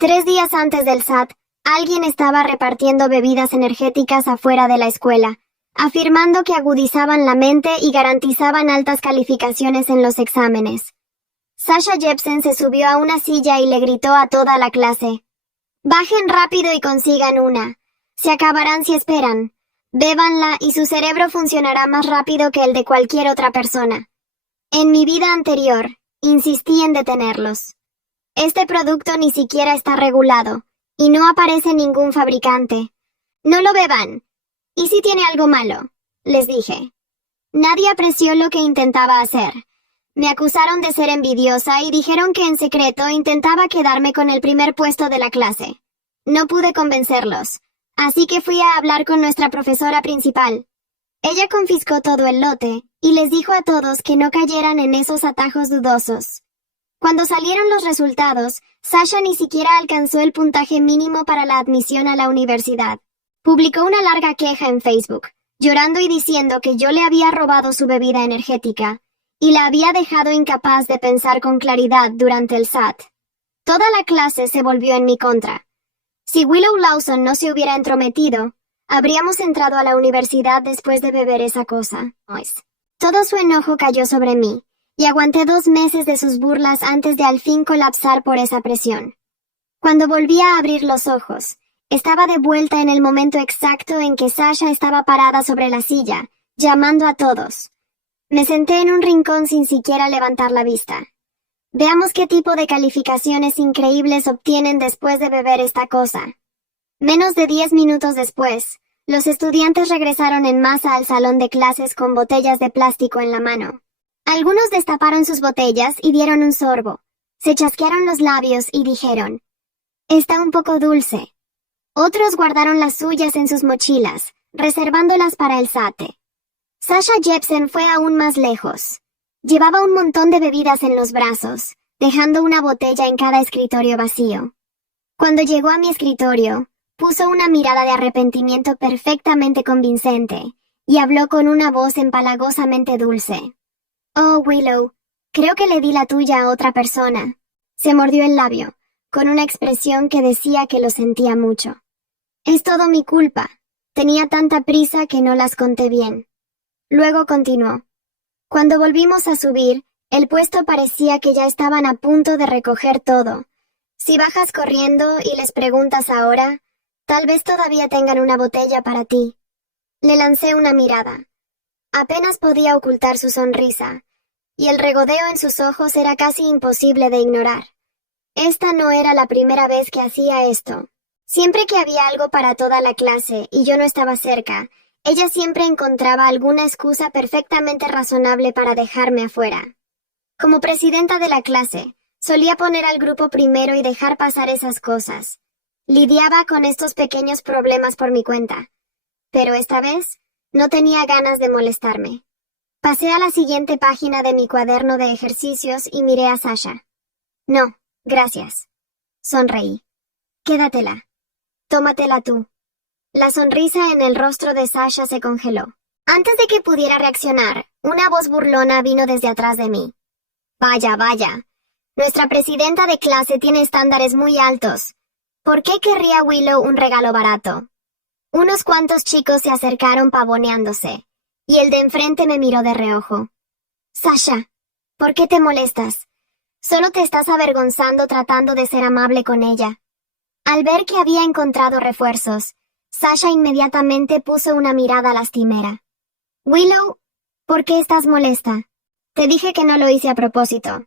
3 días antes del SAT, alguien estaba repartiendo bebidas energéticas afuera de la escuela, afirmando que agudizaban la mente y garantizaban altas calificaciones en los exámenes. Sasha Jepsen se subió a una silla y le gritó a toda la clase: «Bajen rápido y consigan una. Se acabarán si esperan. Bébanla y su cerebro funcionará más rápido que el de cualquier otra persona». En mi vida anterior, insistí en detenerlos. Este producto ni siquiera está regulado, y no aparece ningún fabricante. No lo beban. ¿Y si tiene algo malo?, les dije. Nadie apreció lo que intentaba hacer. Me acusaron de ser envidiosa y dijeron que en secreto intentaba quedarme con el primer puesto de la clase. No pude convencerlos, así que fui a hablar con nuestra profesora principal. Ella confiscó todo el lote y les dijo a todos que no cayeran en esos atajos dudosos. Cuando salieron los resultados, Sasha ni siquiera alcanzó el puntaje mínimo para la admisión a la universidad. Publicó una larga queja en Facebook, llorando y diciendo que yo le había robado su bebida energética y la había dejado incapaz de pensar con claridad durante el SAT. Toda la clase se volvió en mi contra. Si Willow Lawson no se hubiera entrometido, habríamos entrado a la universidad después de beber esa cosa. Todo su enojo cayó sobre mí, y aguanté 2 meses de sus burlas antes de al fin colapsar por esa presión. Cuando volví a abrir los ojos, estaba de vuelta en el momento exacto en que Sasha estaba parada sobre la silla, llamando a todos. Me senté en un rincón sin siquiera levantar la vista. Veamos qué tipo de calificaciones increíbles obtienen después de beber esta cosa. Menos de 10 minutos después, los estudiantes regresaron en masa al salón de clases con botellas de plástico en la mano. Algunos destaparon sus botellas y dieron un sorbo. Se chasquearon los labios y dijeron: «Está un poco dulce». Otros guardaron las suyas en sus mochilas, reservándolas para el SAT. Sasha Jepsen fue aún más lejos. Llevaba un montón de bebidas en los brazos, dejando una botella en cada escritorio vacío. Cuando llegó a mi escritorio, puso una mirada de arrepentimiento perfectamente convincente y habló con una voz empalagosamente dulce. «Oh, Willow, creo que le di la tuya a otra persona». Se mordió el labio, con una expresión que decía que lo sentía mucho. «Es todo mi culpa. Tenía tanta prisa que no las conté bien». Luego continuó. «Cuando volvimos a subir, el puesto parecía que ya estaban a punto de recoger todo. Si bajas corriendo y les preguntas ahora, tal vez todavía tengan una botella para ti». Le lancé una mirada. Apenas podía ocultar su sonrisa, y el regodeo en sus ojos era casi imposible de ignorar. Esta no era la primera vez que hacía esto. Siempre que había algo para toda la clase y yo no estaba cerca, ella siempre encontraba alguna excusa perfectamente razonable para dejarme afuera. Como presidenta de la clase, solía poner al grupo primero y dejar pasar esas cosas. Lidiaba con estos pequeños problemas por mi cuenta. Pero esta vez, no tenía ganas de molestarme. Pasé a la siguiente página de mi cuaderno de ejercicios y miré a Sasha. «No, gracias». Sonreí. «Quédatela. Tómatela tú». La sonrisa en el rostro de Sasha se congeló. Antes de que pudiera reaccionar, una voz burlona vino desde atrás de mí. «Vaya, vaya. Nuestra presidenta de clase tiene estándares muy altos. ¿Por qué querría Willow un regalo barato?» Unos cuantos chicos se acercaron pavoneándose, y el de enfrente me miró de reojo. «Sasha, ¿por qué te molestas? Solo te estás avergonzando tratando de ser amable con ella». Al ver que había encontrado refuerzos, Sasha inmediatamente puso una mirada lastimera. «Willow, ¿por qué estás molesta? Te dije que no lo hice a propósito».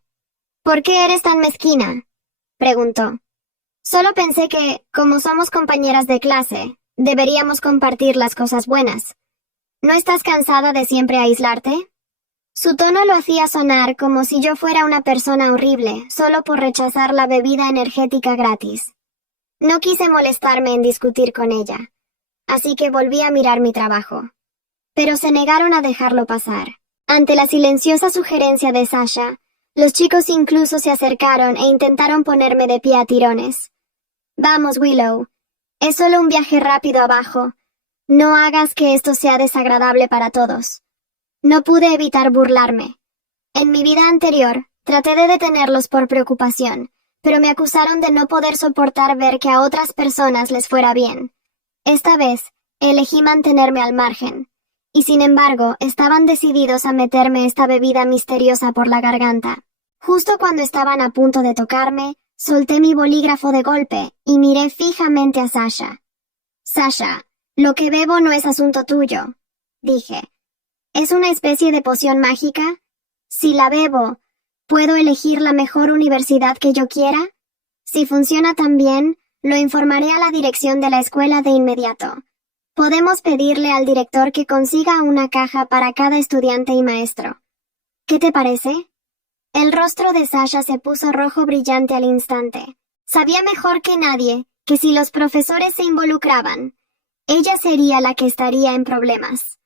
«¿Por qué eres tan mezquina?», preguntó. «Solo pensé que, como somos compañeras de clase, deberíamos compartir las cosas buenas. ¿No estás cansada de siempre aislarte?». Su tono lo hacía sonar como si yo fuera una persona horrible solo por rechazar la bebida energética gratis. No quise molestarme en discutir con ella, así que volví a mirar mi trabajo. Pero se negaron a dejarlo pasar. Ante la silenciosa sugerencia de Sasha, los chicos incluso se acercaron e intentaron ponerme de pie a tirones. «Vamos, Willow. Es solo un viaje rápido abajo. No hagas que esto sea desagradable para todos». No pude evitar burlarme. En mi vida anterior, traté de detenerlos por preocupación, pero me acusaron de no poder soportar ver que a otras personas les fuera bien. Esta vez, elegí mantenerme al margen, y sin embargo, estaban decididos a meterme esta bebida misteriosa por la garganta. Justo cuando estaban a punto de tocarme, solté mi bolígrafo de golpe y miré fijamente a Sasha. Sasha, lo que bebo no es asunto tuyo, dije. ¿Es una especie de poción mágica? Si la bebo, ¿puedo elegir la mejor universidad que yo quiera? Si funciona tan bien, lo informaré a la dirección de la escuela de inmediato. Podemos pedirle al director que consiga una caja para cada estudiante y maestro. ¿Qué te parece? El rostro de Sasha se puso rojo brillante al instante. Sabía mejor que nadie que si los profesores se involucraban, ella sería la que estaría en problemas.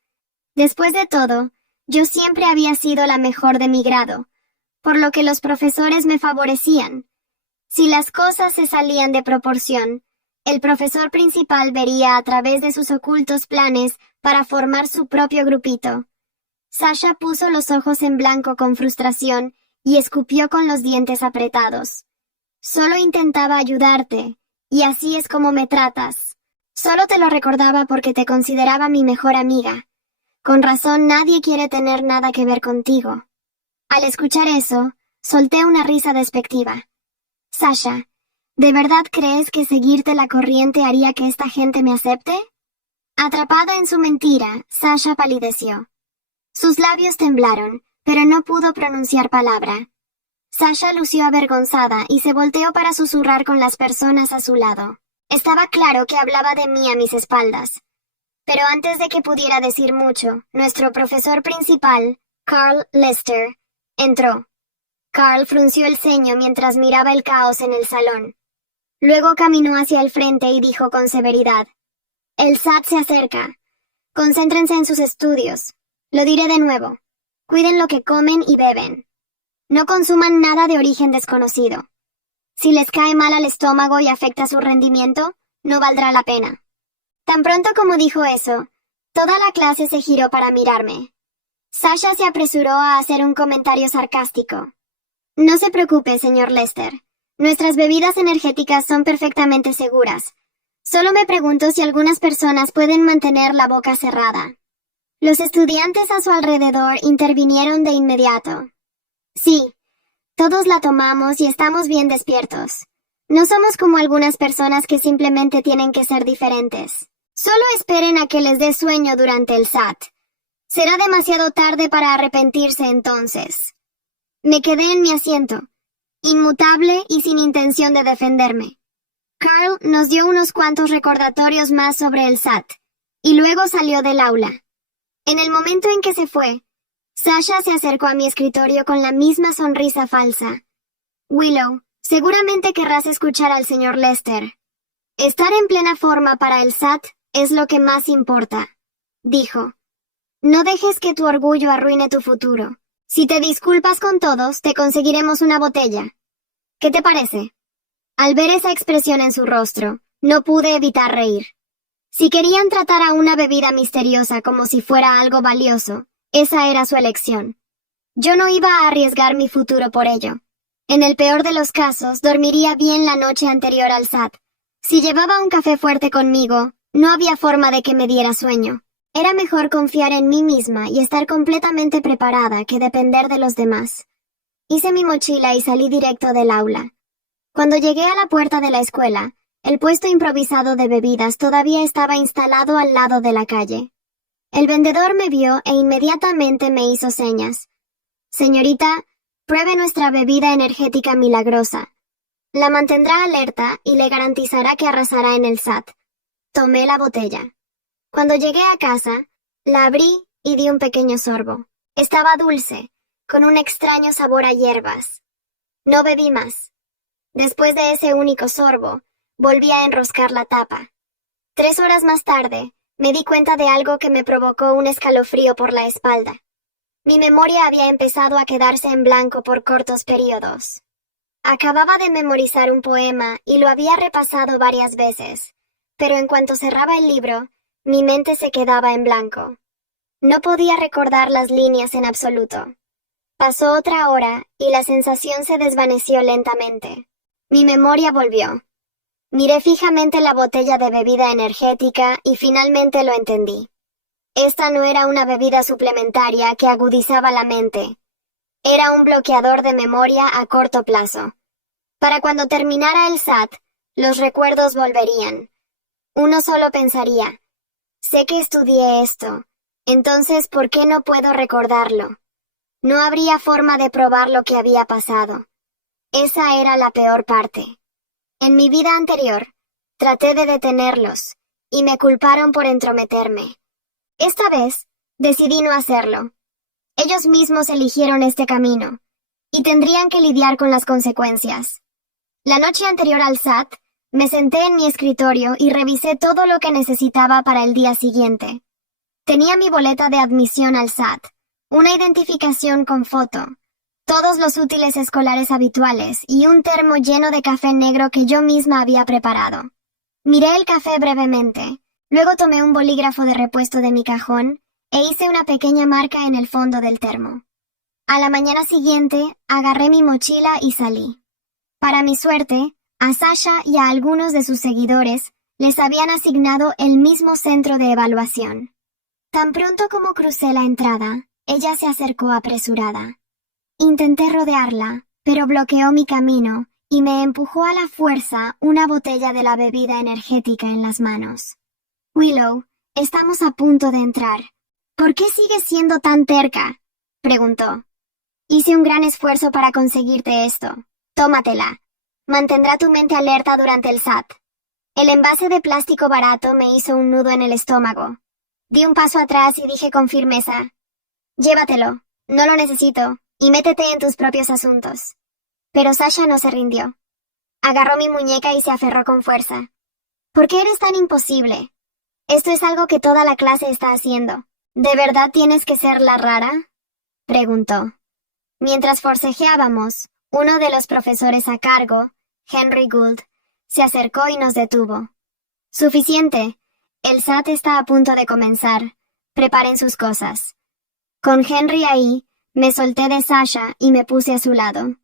Después de todo, yo siempre había sido la mejor de mi grado, por lo que los profesores me favorecían. Si las cosas se salían de proporción, el profesor principal vería a través de sus ocultos planes para formar su propio grupito. Sasha puso los ojos en blanco con frustración y escupió con los dientes apretados. Solo intentaba ayudarte, y así es como me tratas. Solo te lo recordaba porque te consideraba mi mejor amiga. Con razón nadie quiere tener nada que ver contigo. Al escuchar eso, solté una risa despectiva. Sasha, ¿de verdad crees que seguirte la corriente haría que esta gente me acepte? Atrapada en su mentira, Sasha palideció. Sus labios temblaron, pero no pudo pronunciar palabra. Sasha lució avergonzada y se volteó para susurrar con las personas a su lado. Estaba claro que hablaba de mí a mis espaldas. Pero antes de que pudiera decir mucho, nuestro profesor principal, Carl Lester, entró. Carl frunció el ceño mientras miraba el caos en el salón. Luego caminó hacia el frente y dijo con severidad: «El SAT se acerca. Concéntrense en sus estudios. Lo diré de nuevo. Cuiden lo que comen y beben. No consuman nada de origen desconocido. Si les cae mal al estómago y afecta su rendimiento, no valdrá la pena». Tan pronto como dijo eso, toda la clase se giró para mirarme. Sasha se apresuró a hacer un comentario sarcástico. «No se preocupe, señor Lester. Nuestras bebidas energéticas son perfectamente seguras. Solo me pregunto si algunas personas pueden mantener la boca cerrada». Los estudiantes a su alrededor intervinieron de inmediato. «Sí, todos la tomamos y estamos bien despiertos. No somos como algunas personas que simplemente tienen que ser diferentes. Solo esperen a que les dé sueño durante el SAT. Será demasiado tarde para arrepentirse entonces». Me quedé en mi asiento, inmutable y sin intención de defenderme. Carl nos dio unos cuantos recordatorios más sobre el SAT, y luego salió del aula. En el momento en que se fue, Sasha se acercó a mi escritorio con la misma sonrisa falsa. «Willow, seguramente querrás escuchar al señor Lester. Estar en plena forma para el SAT es lo que más importa», dijo. «No dejes que tu orgullo arruine tu futuro. Si te disculpas con todos, te conseguiremos una botella. ¿Qué te parece?» Al ver esa expresión en su rostro, no pude evitar reír. Si querían tratar a una bebida misteriosa como si fuera algo valioso, esa era su elección. Yo no iba a arriesgar mi futuro por ello. En el peor de los casos, dormiría bien la noche anterior al SAT. Si llevaba un café fuerte conmigo, no había forma de que me diera sueño. Era mejor confiar en mí misma y estar completamente preparada que depender de los demás. Hice mi mochila y salí directo del aula. Cuando llegué a la puerta de la escuela, el puesto improvisado de bebidas todavía estaba instalado al lado de la calle. El vendedor me vio e inmediatamente me hizo señas. «Señorita, pruebe nuestra bebida energética milagrosa. La mantendrá alerta y le garantizará que arrasará en el SAT». Tomé la botella. Cuando llegué a casa, la abrí y di un pequeño sorbo. Estaba dulce, con un extraño sabor a hierbas. No bebí más. Después de ese único sorbo, volví a enroscar la tapa. 3 horas más tarde, me di cuenta de algo que me provocó un escalofrío por la espalda. Mi memoria había empezado a quedarse en blanco por cortos periodos. Acababa de memorizar un poema y lo había repasado varias veces, pero en cuanto cerraba el libro, mi mente se quedaba en blanco. No podía recordar las líneas en absoluto. Pasó otra hora y la sensación se desvaneció lentamente. Mi memoria volvió. Miré fijamente la botella de bebida energética y finalmente lo entendí. Esta no era una bebida suplementaria que agudizaba la mente. Era un bloqueador de memoria a corto plazo. Para cuando terminara el SAT, los recuerdos volverían. Uno solo pensaría, sé que estudié esto, entonces ¿por qué no puedo recordarlo? No habría forma de probar lo que había pasado. Esa era la peor parte. En mi vida anterior, traté de detenerlos, y me culparon por entrometerme. Esta vez, decidí no hacerlo. Ellos mismos eligieron este camino, y tendrían que lidiar con las consecuencias. La noche anterior al SAT, me senté en mi escritorio y revisé todo lo que necesitaba para el día siguiente. Tenía mi boleta de admisión al SAT, una identificación con foto, todos los útiles escolares habituales y un termo lleno de café negro que yo misma había preparado. Miré el café brevemente, luego tomé un bolígrafo de repuesto de mi cajón e hice una pequeña marca en el fondo del termo. A la mañana siguiente, agarré mi mochila y salí. Para mi suerte, a Sasha y a algunos de sus seguidores les habían asignado el mismo centro de evaluación. Tan pronto como crucé la entrada, ella se acercó apresurada. Intenté rodearla, pero bloqueó mi camino y me empujó a la fuerza una botella de la bebida energética en las manos. Willow, estamos a punto de entrar. ¿Por qué sigues siendo tan terca?, preguntó. Hice un gran esfuerzo para conseguirte esto. Tómatela. Mantendrá tu mente alerta durante el SAT. El envase de plástico barato me hizo un nudo en el estómago. Di un paso atrás y dije con firmeza, llévatelo, no lo necesito, y métete en tus propios asuntos. Pero Sasha no se rindió. Agarró mi muñeca y se aferró con fuerza. ¿Por qué eres tan imposible? Esto es algo que toda la clase está haciendo. ¿De verdad tienes que ser la rara?, preguntó. Mientras forcejeábamos, uno de los profesores a cargo, Henry Gould, se acercó y nos detuvo. Suficiente. El SAT está a punto de comenzar. Preparen sus cosas. Con Henry ahí, me solté de Sasha y me puse a su lado.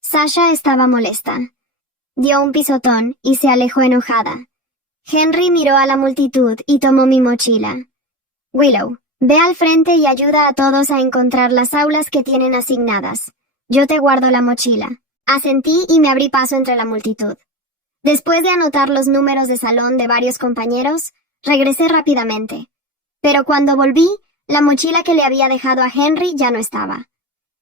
Sasha estaba molesta. Dio un pisotón y se alejó enojada. Henry miró a la multitud y tomó mi mochila. Willow, ve al frente y ayuda a todos a encontrar las aulas que tienen asignadas. Yo te guardo la mochila. Asentí y me abrí paso entre la multitud. Después de anotar los números de salón de varios compañeros, regresé rápidamente. Pero cuando volví, la mochila que le había dejado a Henry ya no estaba.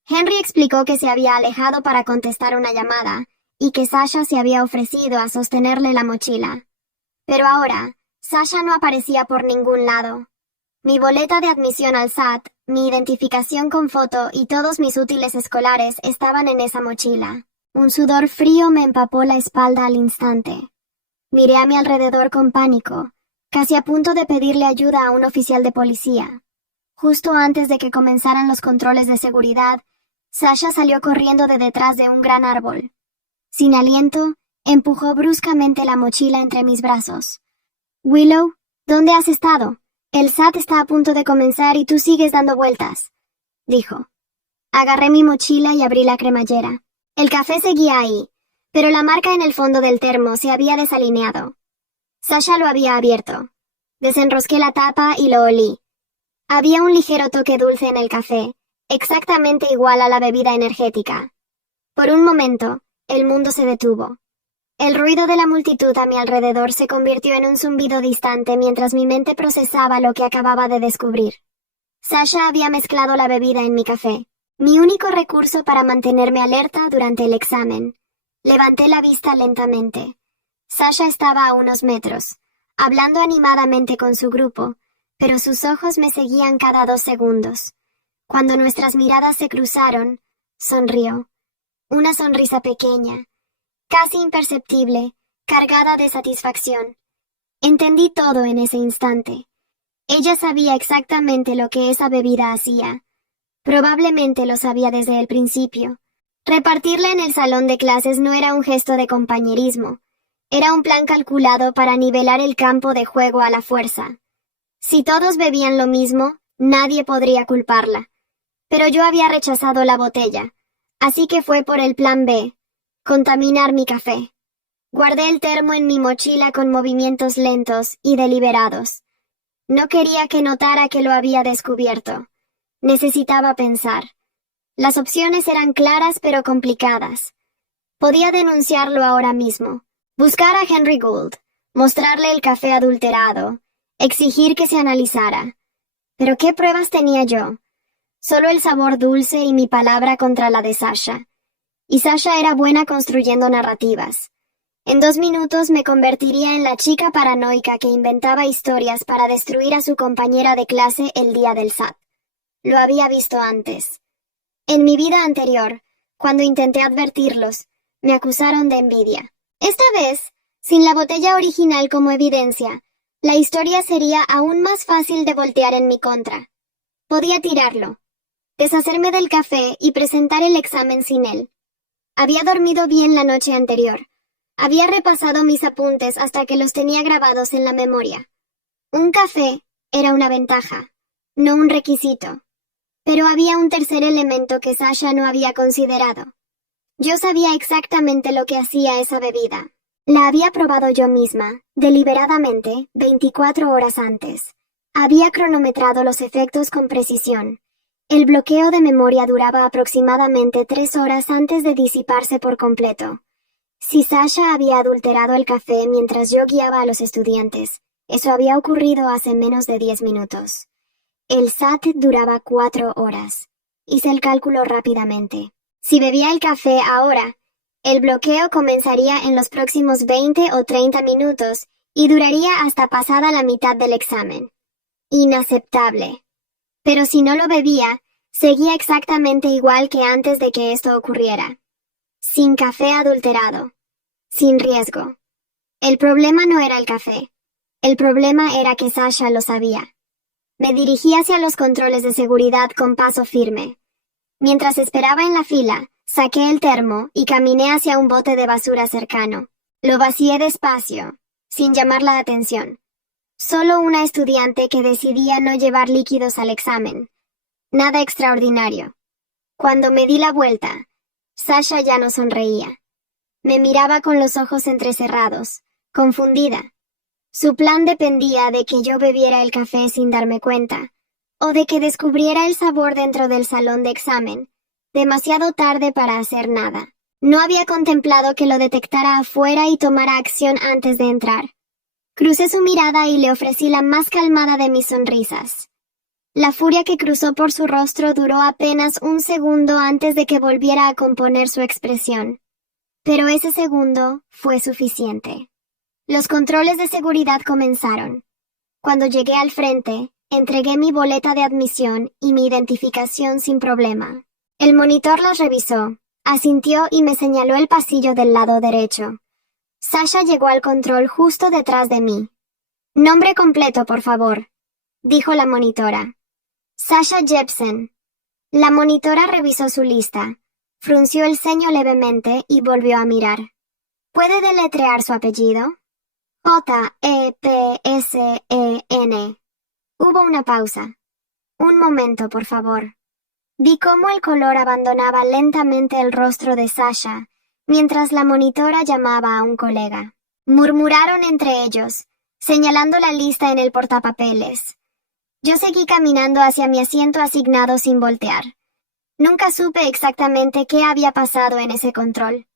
Henry explicó que se había alejado para contestar una llamada y que Sasha se había ofrecido a sostenerle la mochila. Pero ahora, Sasha no aparecía por ningún lado. Mi boleta de admisión al SAT, mi identificación con foto y todos mis útiles escolares estaban en esa mochila. Un sudor frío me empapó la espalda al instante. Miré a mi alrededor con pánico, casi a punto de pedirle ayuda a un oficial de policía. Justo antes de que comenzaran los controles de seguridad, Sasha salió corriendo de detrás de un gran árbol. Sin aliento, empujó bruscamente la mochila entre mis brazos. Willow, ¿dónde has estado? El SAT está a punto de comenzar y tú sigues dando vueltas, dijo. Agarré mi mochila y abrí la cremallera. El café seguía ahí, pero la marca en el fondo del termo se había desalineado. Sasha lo había abierto. Desenrosqué la tapa y lo olí. Había un ligero toque dulce en el café, exactamente igual a la bebida energética. Por un momento, el mundo se detuvo. El ruido de la multitud a mi alrededor se convirtió en un zumbido distante mientras mi mente procesaba lo que acababa de descubrir. Sasha había mezclado la bebida en mi café, mi único recurso para mantenerme alerta durante el examen. Levanté la vista lentamente. Sasha estaba a unos metros, hablando animadamente con su grupo, pero sus ojos me seguían cada 2 segundos. Cuando nuestras miradas se cruzaron, sonrió. Una sonrisa pequeña, casi imperceptible, cargada de satisfacción. Entendí todo en ese instante. Ella sabía exactamente lo que esa bebida hacía. Probablemente lo sabía desde el principio. Repartirla en el salón de clases no era un gesto de compañerismo. Era un plan calculado para nivelar el campo de juego a la fuerza. Si todos bebían lo mismo, nadie podría culparla. Pero yo había rechazado la botella, así que fue por el plan B. Contaminar mi café. Guardé el termo en mi mochila con movimientos lentos y deliberados. No quería que notara que lo había descubierto. Necesitaba pensar. Las opciones eran claras pero complicadas. Podía denunciarlo ahora mismo, buscar a Henry Gould, mostrarle el café adulterado, exigir que se analizara. Pero ¿qué pruebas tenía yo? Solo el sabor dulce y mi palabra contra la de Sasha. Y Sasha era buena construyendo narrativas. En 2 minutos me convertiría en la chica paranoica que inventaba historias para destruir a su compañera de clase el día del SAT. Lo había visto antes. En mi vida anterior, cuando intenté advertirlos, me acusaron de envidia. Esta vez, sin la botella original como evidencia, la historia sería aún más fácil de voltear en mi contra. Podía tirarlo, deshacerme del café y presentar el examen sin él. Había dormido bien la noche anterior. Había repasado mis apuntes hasta que los tenía grabados en la memoria. Un café era una ventaja, no un requisito. Pero había un tercer elemento que Sasha no había considerado. Yo sabía exactamente lo que hacía esa bebida. La había probado yo misma, deliberadamente, 24 horas antes. Había cronometrado los efectos con precisión. El bloqueo de memoria duraba aproximadamente 3 horas antes de disiparse por completo. Si Sasha había adulterado el café mientras yo guiaba a los estudiantes, eso había ocurrido hace menos de 10 minutos. El SAT duraba 4 horas. Hice el cálculo rápidamente. Si bebía el café ahora, el bloqueo comenzaría en los próximos 20 o 30 minutos y duraría hasta pasada la mitad del examen. Inaceptable. Pero si no lo bebía, seguía exactamente igual que antes de que esto ocurriera. Sin café adulterado. Sin riesgo. El problema no era el café. El problema era que Sasha lo sabía. Me dirigí hacia los controles de seguridad con paso firme. Mientras esperaba en la fila, saqué el termo y caminé hacia un bote de basura cercano. Lo vacié despacio, sin llamar la atención. Solo una estudiante que decidía no llevar líquidos al examen. Nada extraordinario. Cuando me di la vuelta, Sasha ya no sonreía. Me miraba con los ojos entrecerrados, confundida. Su plan dependía de que yo bebiera el café sin darme cuenta, o de que descubriera el sabor dentro del salón de examen, demasiado tarde para hacer nada. No había contemplado que lo detectara afuera y tomara acción antes de entrar. Crucé su mirada y le ofrecí la más calmada de mis sonrisas. La furia que cruzó por su rostro duró apenas un segundo antes de que volviera a componer su expresión. Pero ese segundo fue suficiente. Los controles de seguridad comenzaron. Cuando llegué al frente, entregué mi boleta de admisión y mi identificación sin problema. El monitor las revisó, asintió y me señaló el pasillo del lado derecho. Sasha llegó al control justo detrás de mí. «Nombre completo, por favor», dijo la monitora. «Sasha Jepsen». La monitora revisó su lista, frunció el ceño levemente y volvió a mirar. «¿Puede deletrear su apellido?» «J-E-P-S-E-N». Hubo una pausa. «Un momento, por favor». Vi cómo el color abandonaba lentamente el rostro de Sasha, mientras la monitora llamaba a un colega. Murmuraron entre ellos, señalando la lista en el portapapeles. Yo seguí caminando hacia mi asiento asignado sin voltear. Nunca supe exactamente qué había pasado en ese control.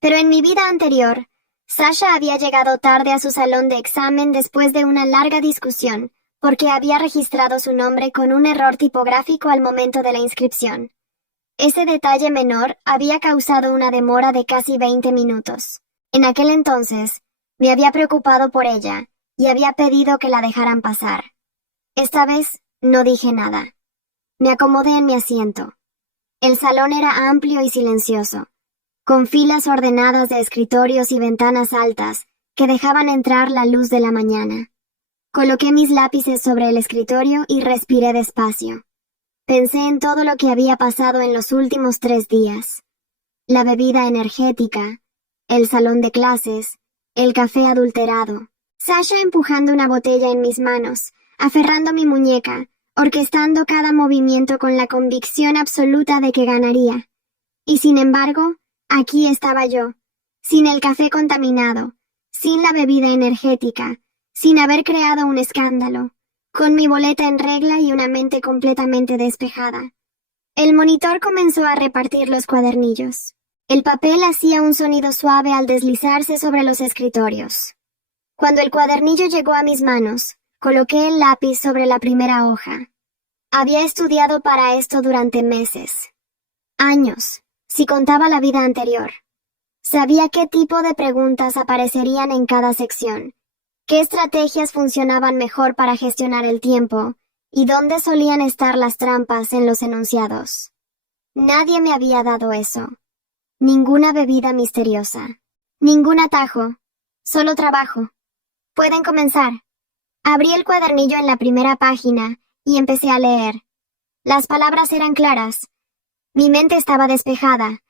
Pero en mi vida anterior, Sasha había llegado tarde a su salón de examen después de una larga discusión, porque había registrado su nombre con un error tipográfico al momento de la inscripción. Ese detalle menor había causado una demora de casi 20 minutos. En aquel entonces, me había preocupado por ella y había pedido que la dejaran pasar. Esta vez, no dije nada. Me acomodé en mi asiento. El salón era amplio y silencioso, con filas ordenadas de escritorios y ventanas altas que dejaban entrar la luz de la mañana. Coloqué mis lápices sobre el escritorio y respiré despacio. Pensé en todo lo que había pasado en los últimos 3 días. La bebida energética, el salón de clases, el café adulterado. Sasha empujando una botella en mis manos, aferrando mi muñeca, orquestando cada movimiento con la convicción absoluta de que ganaría. Y sin embargo, Aquí estaba yo, sin el café contaminado, sin la bebida energética, sin haber creado un escándalo, con mi boleta en regla y una mente completamente despejada. El monitor comenzó a repartir los cuadernillos. El papel hacía un sonido suave al deslizarse sobre los escritorios. Cuando el cuadernillo llegó a mis manos, coloqué el lápiz sobre la primera hoja. Había estudiado para esto durante meses. Años, si contaba la vida anterior. Sabía qué tipo de preguntas aparecerían en cada sección, qué estrategias funcionaban mejor para gestionar el tiempo y dónde solían estar las trampas en los enunciados. Nadie me había dado eso. Ninguna bebida misteriosa. Ningún atajo. Solo trabajo. Pueden comenzar. Abrí el cuadernillo en la primera página y empecé a leer. Las palabras eran claras. Mi mente estaba despejada,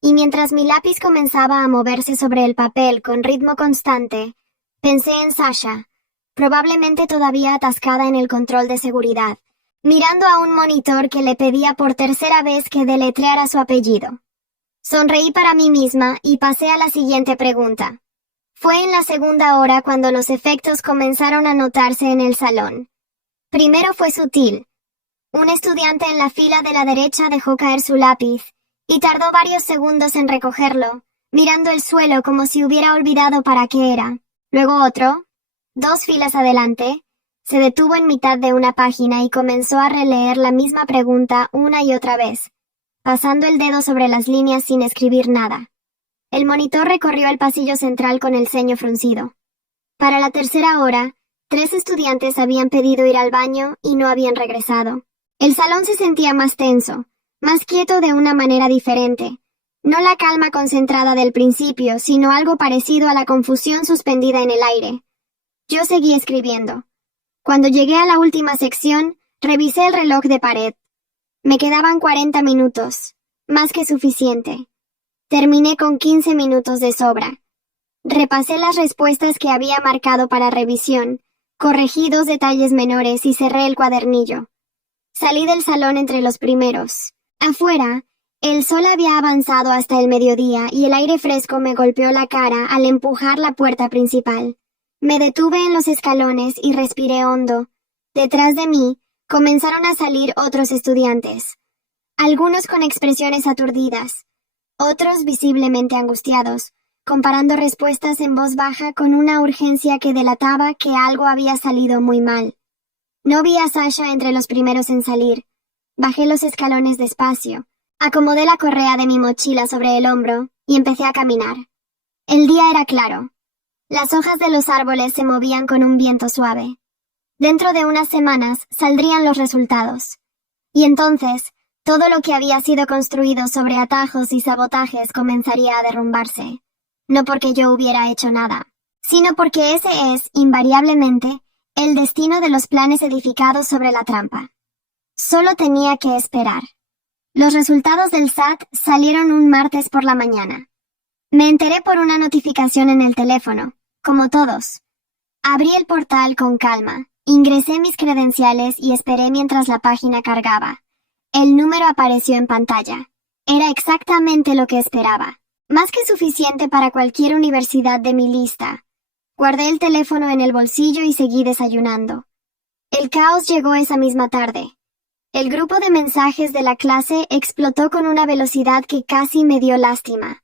y mientras mi lápiz comenzaba a moverse sobre el papel con ritmo constante, pensé en Sasha, probablemente todavía atascada en el control de seguridad, mirando a un monitor que le pedía por tercera vez que deletreara su apellido. Sonreí para mí misma y pasé a la siguiente pregunta. Fue en la segunda hora cuando los efectos comenzaron a notarse en el salón. Primero fue sutil. Un estudiante en la fila de la derecha dejó caer su lápiz y tardó varios segundos en recogerlo, mirando el suelo como si hubiera olvidado para qué era. Luego otro, 2 filas adelante, se detuvo en mitad de una página y comenzó a releer la misma pregunta una y otra vez, pasando el dedo sobre las líneas sin escribir nada. El monitor recorrió el pasillo central con el ceño fruncido. Para la tercera hora, 3 estudiantes habían pedido ir al baño y no habían regresado. El salón se sentía más tenso, más quieto de una manera diferente. No la calma concentrada del principio, sino algo parecido a la confusión suspendida en el aire. Yo seguí escribiendo. Cuando llegué a la última sección, revisé el reloj de pared. Me quedaban 40 minutos, más que suficiente. Terminé con 15 minutos de sobra. Repasé las respuestas que había marcado para revisión, corregí 2 detalles menores y cerré el cuadernillo. Salí del salón entre los primeros. Afuera, el sol había avanzado hasta el mediodía y el aire fresco me golpeó la cara al empujar la puerta principal. Me detuve en los escalones y respiré hondo. Detrás de mí, comenzaron a salir otros estudiantes. Algunos con expresiones aturdidas, otros visiblemente angustiados, comparando respuestas en voz baja con una urgencia que delataba que algo había salido muy mal. No vi a Sasha entre los primeros en salir. Bajé los escalones despacio, acomodé la correa de mi mochila sobre el hombro y empecé a caminar. El día era claro. Las hojas de los árboles se movían con un viento suave. Dentro de unas semanas saldrían los resultados. Y entonces, todo lo que había sido construido sobre atajos y sabotajes comenzaría a derrumbarse. No porque yo hubiera hecho nada, sino porque ese es, invariablemente, el destino de los planes edificados sobre la trampa. Solo tenía que esperar. Los resultados del SAT salieron un martes por la mañana. Me enteré por una notificación en el teléfono, como todos. Abrí el portal con calma, ingresé mis credenciales y esperé mientras la página cargaba. El número apareció en pantalla. Era exactamente lo que esperaba, más que suficiente para cualquier universidad de mi lista. Guardé el teléfono en el bolsillo y seguí desayunando. El caos llegó esa misma tarde. El grupo de mensajes de la clase explotó con una velocidad que casi me dio lástima.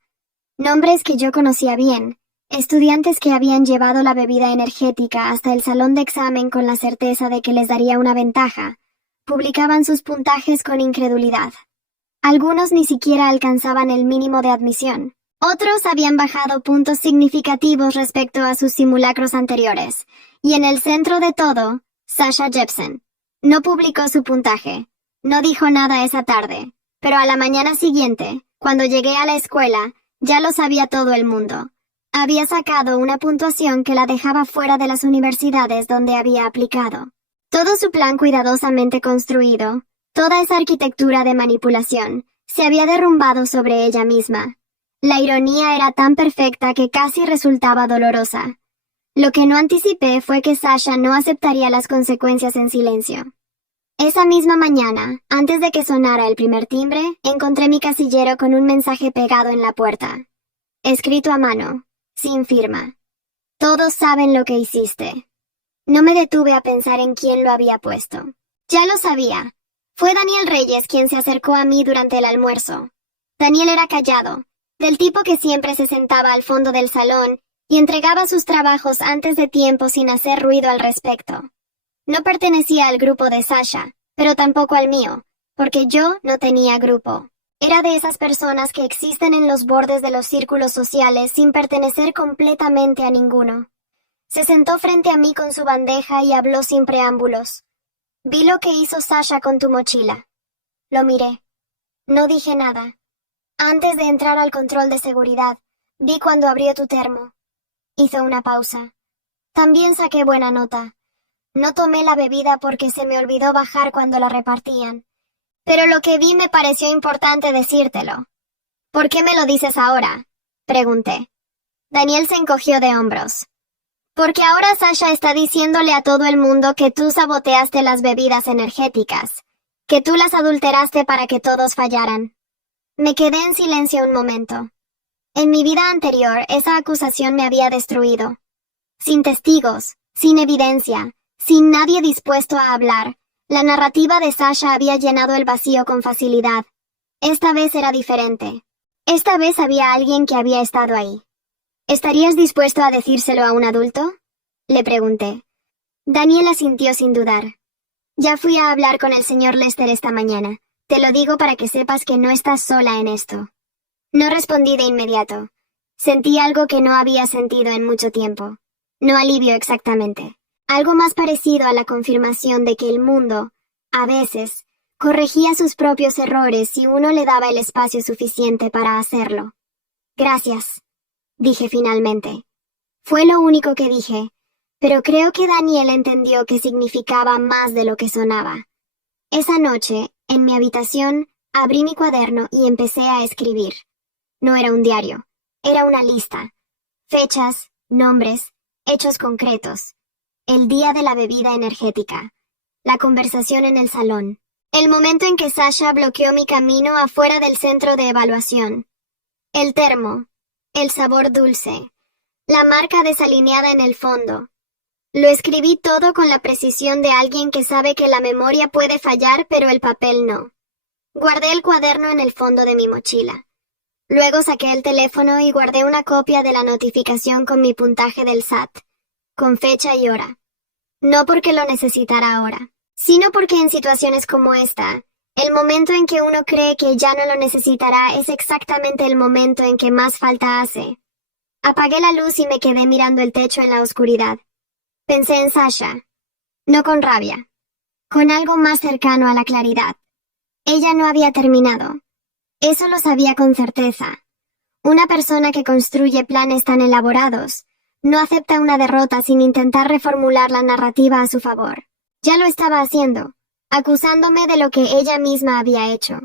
Nombres que yo conocía bien, estudiantes que habían llevado la bebida energética hasta el salón de examen con la certeza de que les daría una ventaja, publicaban sus puntajes con incredulidad. Algunos ni siquiera alcanzaban el mínimo de admisión. Otros habían bajado puntos significativos respecto a sus simulacros anteriores, y en el centro de todo, Sasha Jepsen. No publicó su puntaje, no dijo nada esa tarde, pero a la mañana siguiente, cuando llegué a la escuela, ya lo sabía todo el mundo. Había sacado una puntuación que la dejaba fuera de las universidades donde había aplicado. Todo su plan cuidadosamente construido, toda esa arquitectura de manipulación, se había derrumbado sobre ella misma. La ironía era tan perfecta que casi resultaba dolorosa. Lo que no anticipé fue que Sasha no aceptaría las consecuencias en silencio. Esa misma mañana, antes de que sonara el primer timbre, encontré mi casillero con un mensaje pegado en la puerta. Escrito a mano, sin firma. Todos saben lo que hiciste. No me detuve a pensar en quién lo había puesto. Ya lo sabía. Fue Daniel Reyes quien se acercó a mí durante el almuerzo. Daniel era callado, del tipo que siempre se sentaba al fondo del salón y entregaba sus trabajos antes de tiempo sin hacer ruido al respecto. No pertenecía al grupo de Sasha, pero tampoco al mío, porque yo no tenía grupo. Era de esas personas que existen en los bordes de los círculos sociales sin pertenecer completamente a ninguno. Se sentó frente a mí con su bandeja y habló sin preámbulos. Vi lo que hizo Sasha con tu mochila. Lo miré. No dije nada. Antes de entrar al control de seguridad, vi cuando abrió tu termo. Hizo una pausa. También saqué buena nota. No tomé la bebida porque se me olvidó bajar cuando la repartían. Pero lo que vi me pareció importante decírtelo. ¿Por qué me lo dices ahora?, pregunté. Daniel se encogió de hombros. Porque ahora Sasha está diciéndole a todo el mundo que tú saboteaste las bebidas energéticas, que tú las adulteraste para que todos fallaran. Me quedé en silencio un momento. En mi vida anterior, esa acusación me había destruido. Sin testigos, sin evidencia, sin nadie dispuesto a hablar, la narrativa de Sasha había llenado el vacío con facilidad. Esta vez era diferente. Esta vez había alguien que había estado ahí. ¿Estarías dispuesto a decírselo a un adulto?, le pregunté. Daniel asintió sin dudar. Ya fui a hablar con el señor Lester esta mañana. Te lo digo para que sepas que no estás sola en esto. No respondí de inmediato. Sentí algo que no había sentido en mucho tiempo. No alivio exactamente. Algo más parecido a la confirmación de que el mundo, a veces, corregía sus propios errores si uno le daba el espacio suficiente para hacerlo. Gracias, dije finalmente. Fue lo único que dije, pero creo que Daniel entendió que significaba más de lo que sonaba. Esa noche, en mi habitación, abrí mi cuaderno y empecé a escribir. No era un diario, era una lista. Fechas, nombres, hechos concretos. El día de la bebida energética. La conversación en el salón. El momento en que Sasha bloqueó mi camino afuera del centro de evaluación. El termo. El sabor dulce. La marca desalineada en el fondo. Lo escribí todo con la precisión de alguien que sabe que la memoria puede fallar pero el papel no. Guardé el cuaderno en el fondo de mi mochila. Luego saqué el teléfono y guardé una copia de la notificación con mi puntaje del SAT, con fecha y hora. No porque lo necesitara ahora, sino porque en situaciones como esta, el momento en que uno cree que ya no lo necesitará es exactamente el momento en que más falta hace. Apagué la luz y me quedé mirando el techo en la oscuridad. Pensé en Sasha, no con rabia, con algo más cercano a la claridad. Ella no había terminado. Eso lo sabía con certeza. Una persona que construye planes tan elaborados no acepta una derrota sin intentar reformular la narrativa a su favor. Ya lo estaba haciendo, acusándome de lo que ella misma había hecho.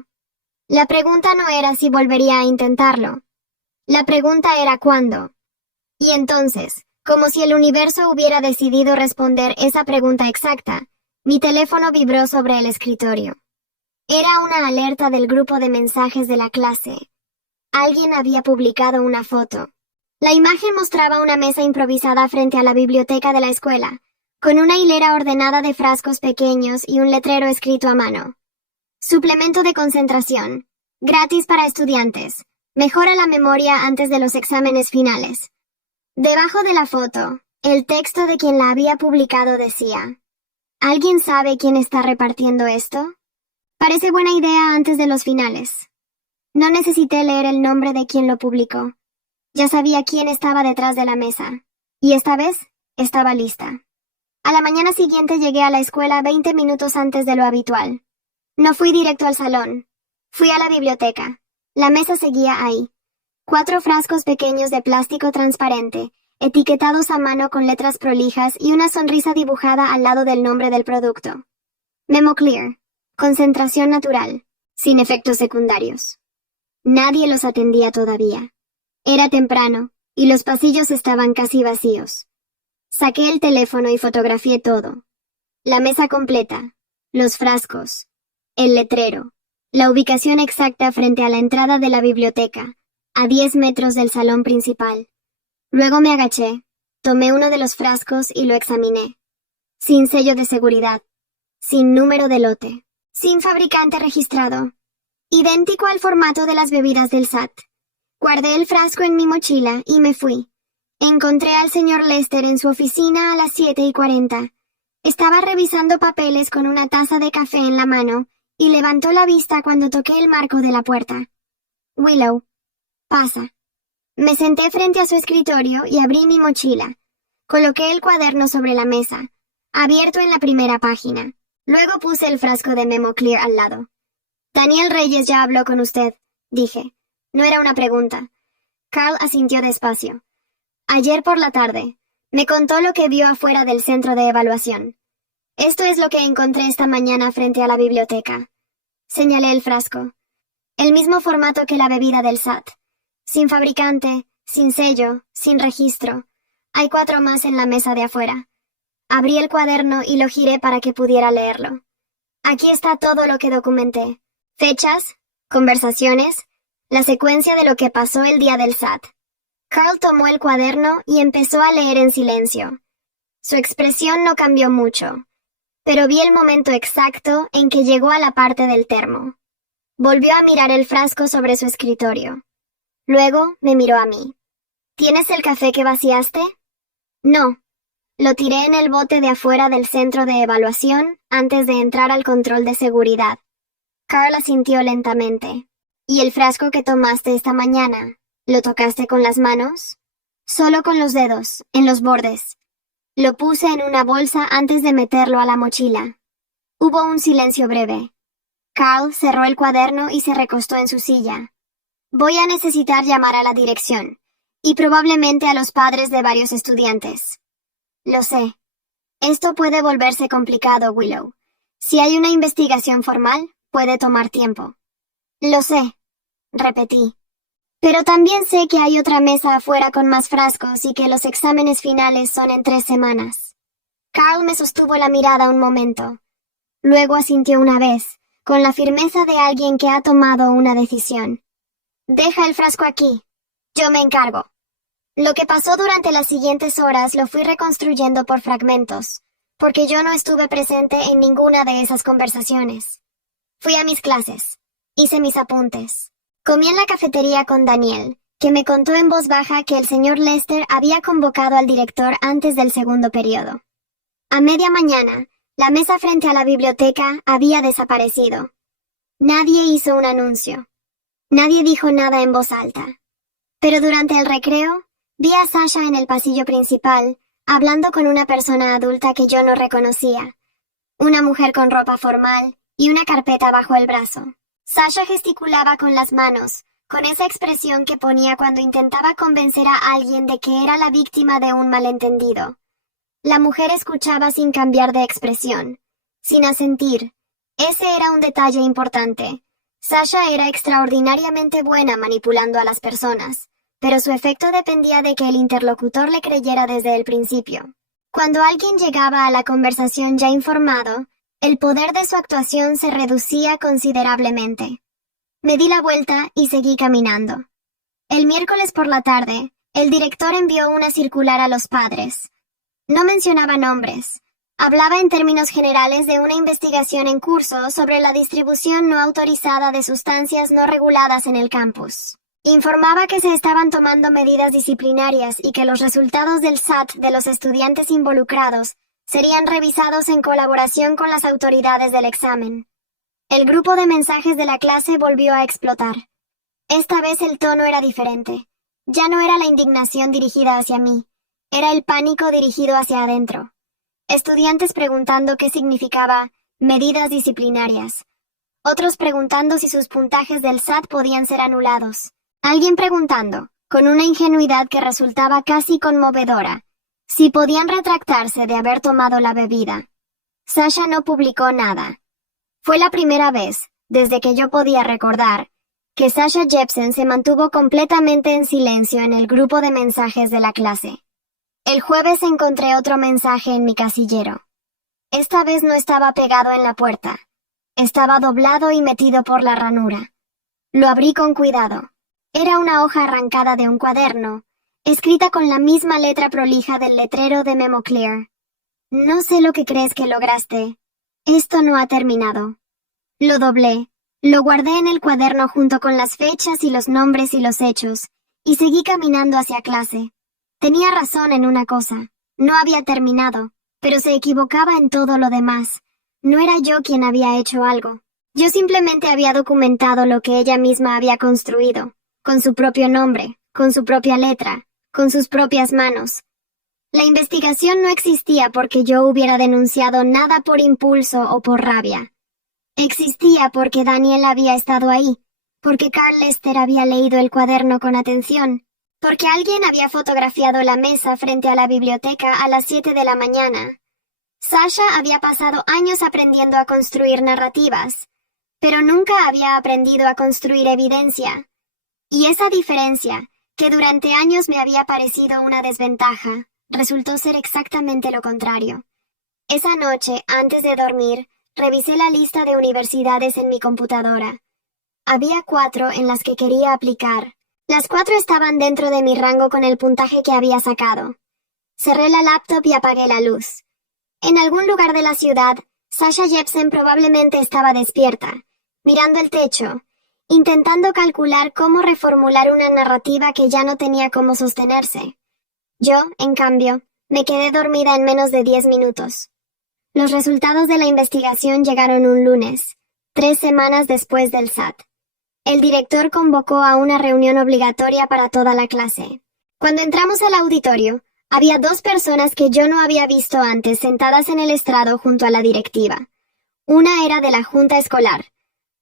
La pregunta no era si volvería a intentarlo. La pregunta era cuándo. Y entonces, como si el universo hubiera decidido responder esa pregunta exacta, mi teléfono vibró sobre el escritorio. Era una alerta del grupo de mensajes de la clase. Alguien había publicado una foto. La imagen mostraba una mesa improvisada frente a la biblioteca de la escuela, con una hilera ordenada de frascos pequeños y un letrero escrito a mano. Suplemento de concentración. Gratis para estudiantes. Mejora la memoria antes de los exámenes finales. Debajo de la foto, el texto de quien la había publicado decía: ¿Alguien sabe quién está repartiendo esto? Parece buena idea antes de los finales. No necesité leer el nombre de quien lo publicó. Ya sabía quién estaba detrás de la mesa. Y esta vez, estaba lista. A la mañana siguiente llegué a la escuela 20 minutos antes de lo habitual. No fui directo al salón. Fui a la biblioteca. La mesa seguía ahí. 4 frascos pequeños de plástico transparente, etiquetados a mano con letras prolijas y una sonrisa dibujada al lado del nombre del producto. Memo Clear. Concentración natural. Sin efectos secundarios. Nadie los atendía todavía. Era temprano, y los pasillos estaban casi vacíos. Saqué el teléfono y fotografié todo. La mesa completa. los frascos, el letrero, la ubicación exacta frente a la entrada de la biblioteca, a 10 metros del salón principal. Luego me agaché, tomé uno de los frascos y lo examiné. Sin sello de seguridad, sin número de lote, sin fabricante registrado. Idéntico al formato de las bebidas del SAT. Guardé el frasco en mi mochila y me fui. Encontré al señor Lester en su oficina a las 7:40. Estaba revisando papeles con una taza de café en la mano y levantó la vista cuando toqué el marco de la puerta. Willow, pasa. Me senté frente a su escritorio y abrí mi mochila. Coloqué el cuaderno sobre la mesa, abierto en la primera página. Luego puse el frasco de Memo Clear al lado. Daniel Reyes ya habló con usted, dije. No era una pregunta. Carl asintió despacio. Ayer por la tarde. Me contó lo que vio afuera del centro de evaluación. Esto es lo que encontré esta mañana frente a la biblioteca. Señalé el frasco. El mismo formato que la bebida del SAT. Sin fabricante, sin sello, sin registro. Hay 4 más en la mesa de afuera. Abrí el cuaderno y lo giré para que pudiera leerlo. Aquí está todo lo que documenté. Fechas, conversaciones, la secuencia de lo que pasó el día del SAT. Carl tomó el cuaderno y empezó a leer en silencio. Su expresión no cambió mucho, pero vi el momento exacto en que llegó a la parte del termo. Volvió a mirar el frasco sobre su escritorio. Luego me miró a mí. ¿Tienes el café que vaciaste? No. Lo tiré en el bote de afuera del centro de evaluación antes de entrar al control de seguridad. Carl asintió lentamente. ¿Y el frasco que tomaste esta mañana? ¿Lo tocaste con las manos? Solo con los dedos, en los bordes. Lo puse en una bolsa antes de meterlo a la mochila. Hubo un silencio breve. Carl cerró el cuaderno y se recostó en su silla. Voy a necesitar llamar a la dirección, y probablemente a los padres de varios estudiantes. Lo sé. Esto puede volverse complicado, Willow. Si hay una investigación formal, puede tomar tiempo. Lo sé, repetí. Pero también sé que hay otra mesa afuera con más frascos y que los exámenes finales son en 3 semanas. Carl me sostuvo la mirada un momento. Luego asintió una vez, con la firmeza de alguien que ha tomado una decisión. Deja el frasco aquí. Yo me encargo. Lo que pasó durante las siguientes horas lo fui reconstruyendo por fragmentos, porque yo no estuve presente en ninguna de esas conversaciones. Fui a mis clases. Hice mis apuntes. Comí en la cafetería con Daniel, que me contó en voz baja que el señor Lester había convocado al director antes del segundo periodo. A media mañana, la mesa frente a la biblioteca había desaparecido. Nadie hizo un anuncio. Nadie dijo nada en voz alta. Pero durante el recreo, vi a Sasha en el pasillo principal, hablando con una persona adulta que yo no reconocía. Una mujer con ropa formal y una carpeta bajo el brazo. Sasha gesticulaba con las manos, con esa expresión que ponía cuando intentaba convencer a alguien de que era la víctima de un malentendido. La mujer escuchaba sin cambiar de expresión, sin asentir. Ese era un detalle importante. Sasha era extraordinariamente buena manipulando a las personas, pero su efecto dependía de que el interlocutor le creyera desde el principio. Cuando alguien llegaba a la conversación ya informado, el poder de su actuación se reducía considerablemente. Me di la vuelta y seguí caminando. El miércoles por la tarde, el director envió una circular a los padres. No mencionaba nombres. Hablaba en términos generales de una investigación en curso sobre la distribución no autorizada de sustancias no reguladas en el campus. Informaba que se estaban tomando medidas disciplinarias y que los resultados del SAT de los estudiantes involucrados serían revisados en colaboración con las autoridades del examen. El grupo de mensajes de la clase volvió a explotar. Esta vez el tono era diferente. Ya no era la indignación dirigida hacia mí, era el pánico dirigido hacia adentro. Estudiantes preguntando qué significaba medidas disciplinarias. Otros preguntando si sus puntajes del SAT podían ser anulados. Alguien preguntando, con una ingenuidad que resultaba casi conmovedora, si podían retractarse de haber tomado la bebida. Sasha no publicó nada. Fue la primera vez, desde que yo podía recordar, que Sasha Jepsen se mantuvo completamente en silencio en el grupo de mensajes de la clase. El jueves encontré otro mensaje en mi casillero. Esta vez no estaba pegado en la puerta. Estaba doblado y metido por la ranura. Lo abrí con cuidado. Era una hoja arrancada de un cuaderno, escrita con la misma letra prolija del letrero de Memo Clear. No sé lo que crees que lograste. Esto no ha terminado. Lo doblé. Lo guardé en el cuaderno junto con las fechas y los nombres y los hechos, y seguí caminando hacia clase. Tenía razón en una cosa. No había terminado, pero se equivocaba en todo lo demás. No era yo quien había hecho algo. Yo simplemente había documentado lo que ella misma había construido, con su propio nombre, con su propia letra, con sus propias manos. La investigación no existía porque yo hubiera denunciado nada por impulso o por rabia. Existía porque Daniel había estado ahí, porque Carl Lester había leído el cuaderno con atención, porque alguien había fotografiado la mesa frente a la biblioteca a las 7 de la mañana. Sasha había pasado años aprendiendo a construir narrativas, pero nunca había aprendido a construir evidencia. Y esa diferencia, que durante años me había parecido una desventaja, resultó ser exactamente lo contrario. Esa noche, antes de dormir, revisé la lista de universidades en mi computadora. Había 4 en las que quería aplicar. Las 4 estaban dentro de mi rango con el puntaje que había sacado. Cerré la laptop y apagué la luz. En algún lugar de la ciudad, Sasha Jepsen probablemente estaba despierta, mirando el techo, intentando calcular cómo reformular una narrativa que ya no tenía cómo sostenerse. Yo, en cambio, me quedé dormida en menos de 10 minutos. Los resultados de la investigación llegaron un lunes, 3 semanas después del SAT. El director convocó a una reunión obligatoria para toda la clase. Cuando entramos al auditorio, había 2 personas que yo no había visto antes sentadas en el estrado junto a la directiva. Una era de la junta escolar.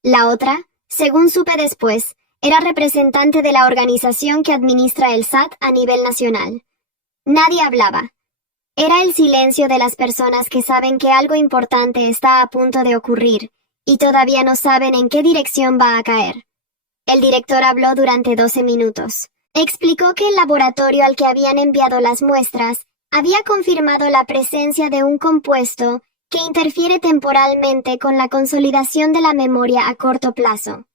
La otra, según supe después, era representante de la organización que administra el SAT a nivel nacional. Nadie hablaba. Era el silencio de las personas que saben que algo importante está a punto de ocurrir y todavía no saben en qué dirección va a caer. El director habló durante 12 minutos. Explicó que el laboratorio al que habían enviado las muestras había confirmado la presencia de un compuesto que interfiere temporalmente con la consolidación de la memoria a corto plazo.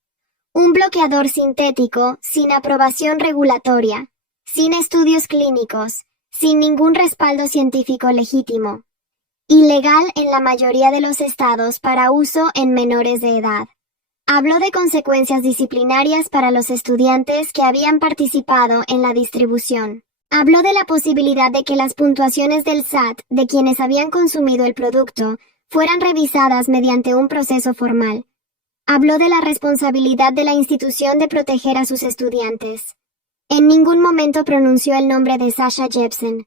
Un bloqueador sintético sin aprobación regulatoria, sin estudios clínicos, sin ningún respaldo científico legítimo. Ilegal en la mayoría de los estados para uso en menores de edad. Habló de consecuencias disciplinarias para los estudiantes que habían participado en la distribución. Habló de la posibilidad de que las puntuaciones del SAT de quienes habían consumido el producto fueran revisadas mediante un proceso formal. Habló de la responsabilidad de la institución de proteger a sus estudiantes. En ningún momento pronunció el nombre de Sasha Jepsen.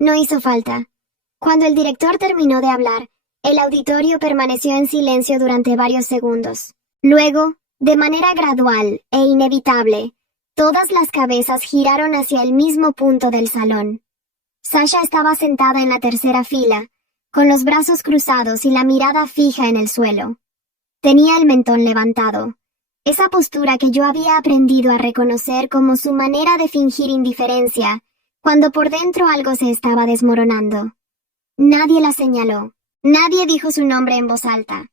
No hizo falta. Cuando el director terminó de hablar, el auditorio permaneció en silencio durante varios segundos. Luego, de manera gradual e inevitable, todas las cabezas giraron hacia el mismo punto del salón. Sasha estaba sentada en la tercera fila, con los brazos cruzados y la mirada fija en el suelo. Tenía el mentón levantado. Esa postura que yo había aprendido a reconocer como su manera de fingir indiferencia, cuando por dentro algo se estaba desmoronando. Nadie la señaló, nadie dijo su nombre en voz alta,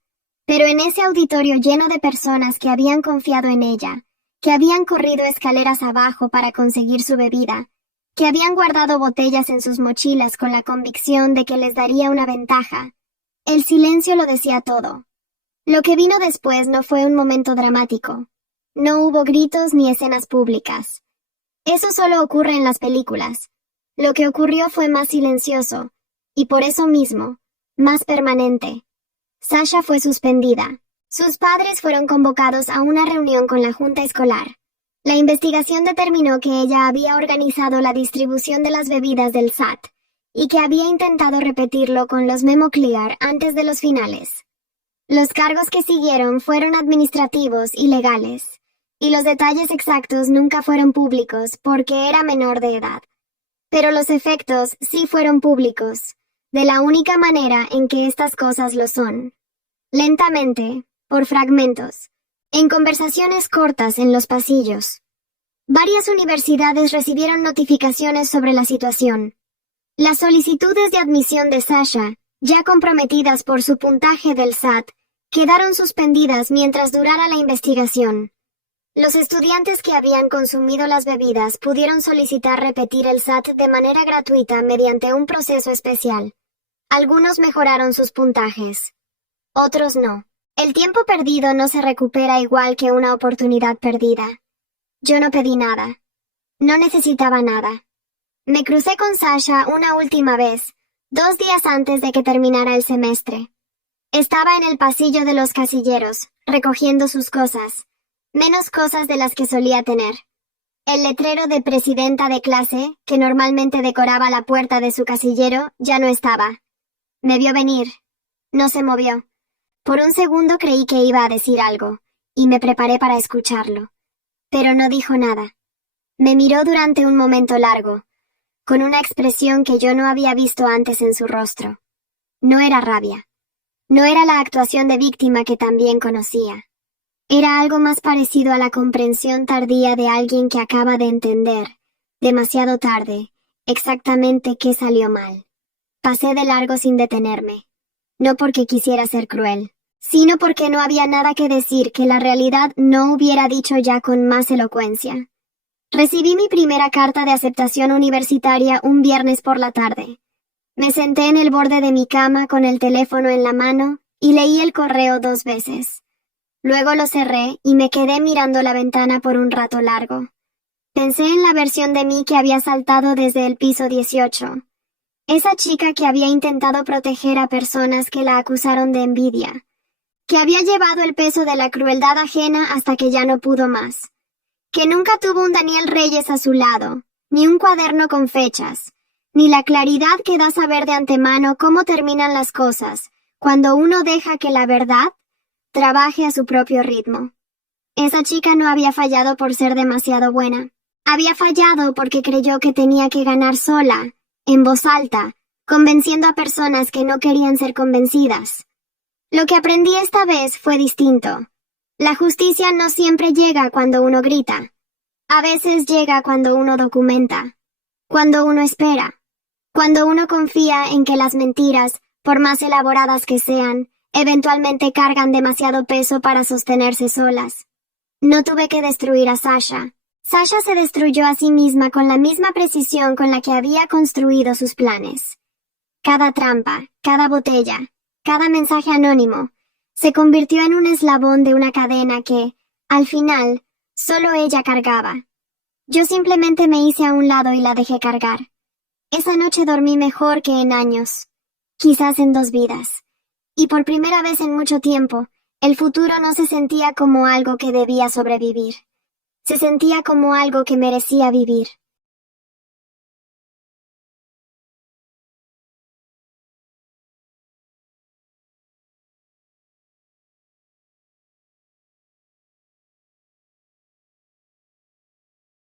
pero en ese auditorio lleno de personas que habían confiado en ella, que habían corrido escaleras abajo para conseguir su bebida, que habían guardado botellas en sus mochilas con la convicción de que les daría una ventaja, el silencio lo decía todo. Lo que vino después no fue un momento dramático. No hubo gritos ni escenas públicas. Eso solo ocurre en las películas. Lo que ocurrió fue más silencioso, y por eso mismo, más permanente. Sasha fue suspendida. Sus padres fueron convocados a una reunión con la junta escolar. La investigación determinó que ella había organizado la distribución de las bebidas del SAT, y que había intentado repetirlo con los Memo Clear antes de los finales. Los cargos que siguieron fueron administrativos y legales, y los detalles exactos nunca fueron públicos porque era menor de edad. Pero los efectos sí fueron públicos, de la única manera en que estas cosas lo son. Lentamente, por fragmentos, en conversaciones cortas en los pasillos. Varias universidades recibieron notificaciones sobre la situación. Las solicitudes de admisión de Sasha, ya comprometidas por su puntaje del SAT, quedaron suspendidas mientras durara la investigación. Los estudiantes que habían consumido las bebidas pudieron solicitar repetir el SAT de manera gratuita mediante un proceso especial. Algunos mejoraron sus puntajes. Otros no. El tiempo perdido no se recupera igual que una oportunidad perdida. Yo no pedí nada. No necesitaba nada. Me crucé con Sasha una última vez, 2 días antes de que terminara el semestre. Estaba en el pasillo de los casilleros, recogiendo sus cosas. Menos cosas de las que solía tener. El letrero de presidenta de clase, que normalmente decoraba la puerta de su casillero, ya no estaba. Me vio venir. No se movió. Por un segundo creí que iba a decir algo, y me preparé para escucharlo. Pero no dijo nada. Me miró durante un momento largo, con una expresión que yo no había visto antes en su rostro. No era rabia. No era la actuación de víctima que también conocía. Era algo más parecido a la comprensión tardía de alguien que acaba de entender, demasiado tarde, exactamente qué salió mal. Pasé de largo sin detenerme. No porque quisiera ser cruel, sino porque no había nada que decir que la realidad no hubiera dicho ya con más elocuencia. Recibí mi primera carta de aceptación universitaria un viernes por la tarde. Me senté en el borde de mi cama con el teléfono en la mano y leí el correo 2 veces. Luego lo cerré y me quedé mirando la ventana por un rato largo. Pensé en la versión de mí que había saltado desde el piso 18. Esa chica que había intentado proteger a personas que la acusaron de envidia. Que había llevado el peso de la crueldad ajena hasta que ya no pudo más. Que nunca tuvo un Daniel Reyes a su lado, ni un cuaderno con fechas, ni la claridad que da saber de antemano cómo terminan las cosas, cuando uno deja que la verdad trabaje a su propio ritmo. Esa chica no había fallado por ser demasiado buena. Había fallado porque creyó que tenía que ganar sola, en voz alta, convenciendo a personas que no querían ser convencidas. Lo que aprendí esta vez fue distinto. La justicia no siempre llega cuando uno grita. A veces llega cuando uno documenta, cuando uno espera, cuando uno confía en que las mentiras, por más elaboradas que sean, eventualmente cargan demasiado peso para sostenerse solas. No tuve que destruir a Sasha. Sasha se destruyó a sí misma con la misma precisión con la que había construido sus planes. Cada trampa, cada botella, cada mensaje anónimo, se convirtió en un eslabón de una cadena que, al final, solo ella cargaba. Yo simplemente me hice a un lado y la dejé cargar. Esa noche dormí mejor que en años, quizás en 2 vidas. Y por primera vez en mucho tiempo, el futuro no se sentía como algo que debía sobrevivir. Se sentía como algo que merecía vivir.